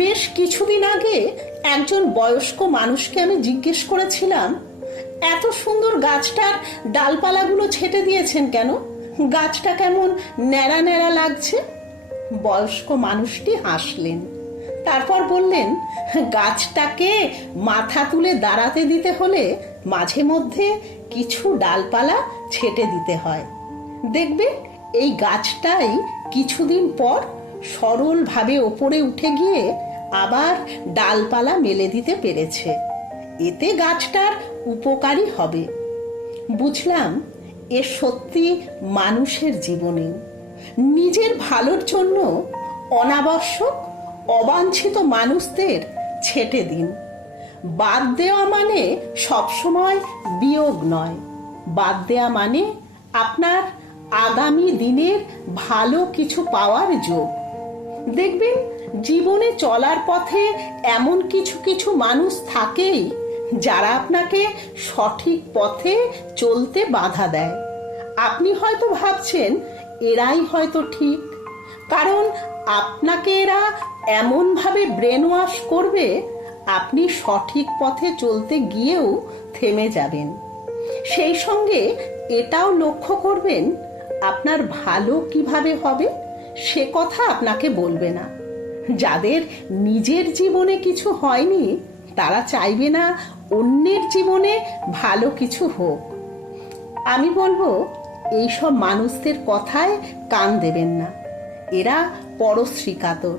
বেশ কিছুদিন আগে একজন বয়স্ক মানুষকে আমি জিজ্ঞেস করেছিলাম, এত সুন্দর গাছটার ডালপালাগুলো ছেটে দিয়েছেন কেন? গাছটা কেমন ন্যাড়া ন্যাড়া লাগছে। বয়স্ক মানুষটি হাসলেন, তারপর বললেন, গাছটাকে মাথা তুলে দাঁড়াতে দিতে হলে মাঝে মধ্যে কিছু ডালপালা ছেটে দিতে হয়। দেখবে এই গাছটাই কিছুদিন পর সরলভাবে ওপরে উঠে গিয়ে আবার ডালপালা মেলে দিতে পেরেছে। এতে গাছটার উপকারী হবে। বুঝলাম এ সত্যি মানুষের জীবনে নিজের ভালোর জন্য অনাবশ্যক অবাঞ্ছিত মানুষদের ছেটে দিন। বাদ দেওয়া মানে সবসময় বিয়োগ নয়, বাদ দেওয়া মানে আপনার আগামী দিনের ভালো কিছু পাওয়ার যোগ। দেখবেন জীবনে চলার পথে এমন কিছু কিছু মানুষ থাকেই যারা আপনাকে সঠিক পথে চলতে বাধা দেয়। আপনি হয়তো ভাবছেন এরাই হয়তো ঠিক, কারণ আপনাকে এরা এমনভাবে ব্রেন ওয়াশ করবে আপনি সঠিক পথে চলতে গিয়েও থেমে যাবেন। সেই সঙ্গে এটাও লক্ষ্য করবেন আপনার ভালো কিভাবে হবে সে কথা আপনাকে বলবে না। যাদের নিজের জীবনে কিছু হয়নি তারা চাইবে না অন্যের জীবনে ভালো কিছু হোক। আমি বলবো এইসব মানুষদের কথায় কান দেবেন না। এরা পরশ্রী কাতর,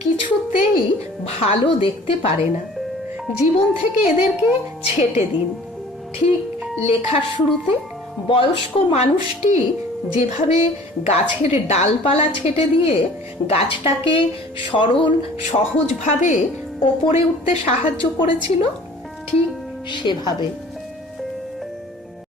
কিছুতেই ভালো দেখতে পারে না। জীবন থেকে এদেরকে ছেটে দিন। ঠিক লেখার শুরুতে বয়স্ক মানুষটি যেভাবে গাছের ডালপালা ছেটে দিয়ে গাছটাকে সরল সহজভাবে ওপরে উঠতে সাহায্য করেছিল, ঠিক সেভাবে।